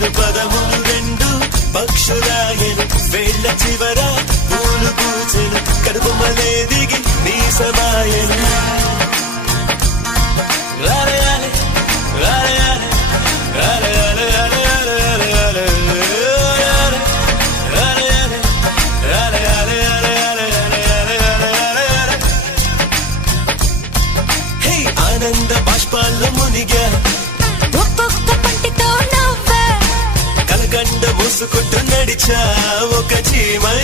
పలికెను పదములు రెండు పక్షురాయను వేళ్ళ చివర పూలు పూచెను కడుపుమలే దిగి నీ సమాయను రాలయాలే రాలయాలే రాలయాలే రాలయాలే ఆనంద బాష్పాల్లో మునిగా ఒక్కొక్క పంటితో నవ్వా కలకండ మూసుకుంటూ నడిచా ఒక చీమై